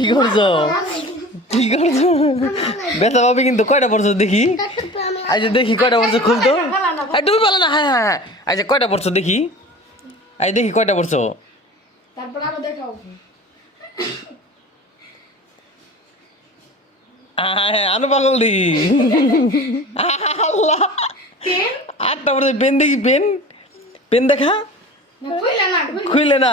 কি করছো কি করছো ব্যথা পাবে কিন্তু কয়টা পড়ছো দেখি আচ্ছা দেখি কয়টা পড়ছো খুব তো তুমি বলো না হ্যাঁ হ্যাঁ হ্যাঁ আচ্ছা কয়টা পড়ছো দেখি আজ দেখি কয়টা পড়ছো তারপর আরো দেখাও আনু পাগল দেখি আল্লাহ পেন 8টা পড়ছে পেন দেখি পেন পেন দেখা না কইলা না খুইলে না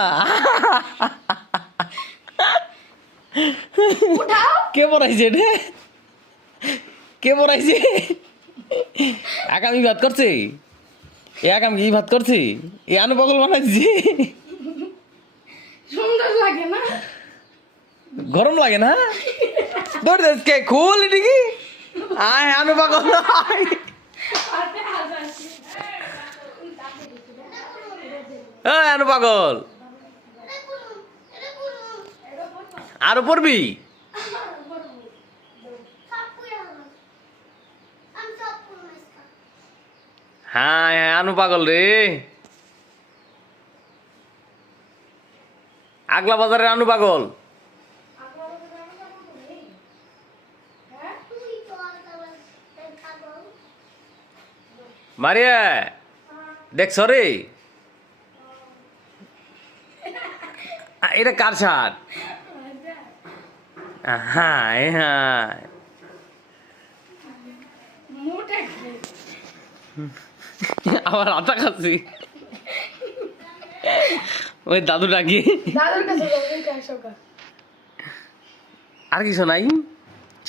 উঠাও কে পড়াইছে রে কে পড়াইছে আগামী ভাত করছে এ আগাম কি ভাত করছে এ আনু পাগল বানাই দিছে সুন্দর লাগে না গরম লাগে না দৌড় কে খুল এদিকে আয় আনু পাগল আয়। এই আনু পাগল আরো পড়বি হ্যাঁ হ্যাঁ আনু পাগল রে আগলা বাজারের আনু পাগল মারিয়া দেখছ রে এটা কার শার্ট হ্যাঁ হ্যাঁ মোটা আবার আটা খাচ্ছি ওই দাদু ডাকি দাদুর কাছে যাও এই কাশকা আর কিছু নাই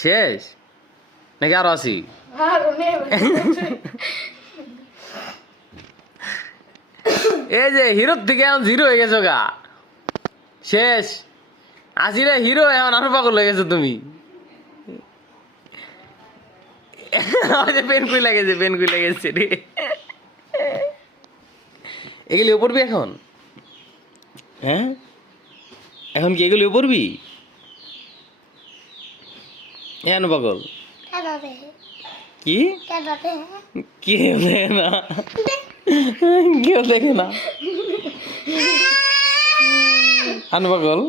শেষ নাকি আরো আছি আর নে এই যে হিরোর থেকে এখন জিরো হয়ে গেছো গা শেষ আসিলে হিরো এখন আরো পাগল হয়ে গেছো তুমি পেন কুই লাগেছে পেন কুই লাগেছে রে এগুলি পড়বি এখন হ্যাঁ এখন কি এগুলি পড়বি হ্যাঁ পাগল কি কেউ দেখে না কেউ দেখে না আনু পাগল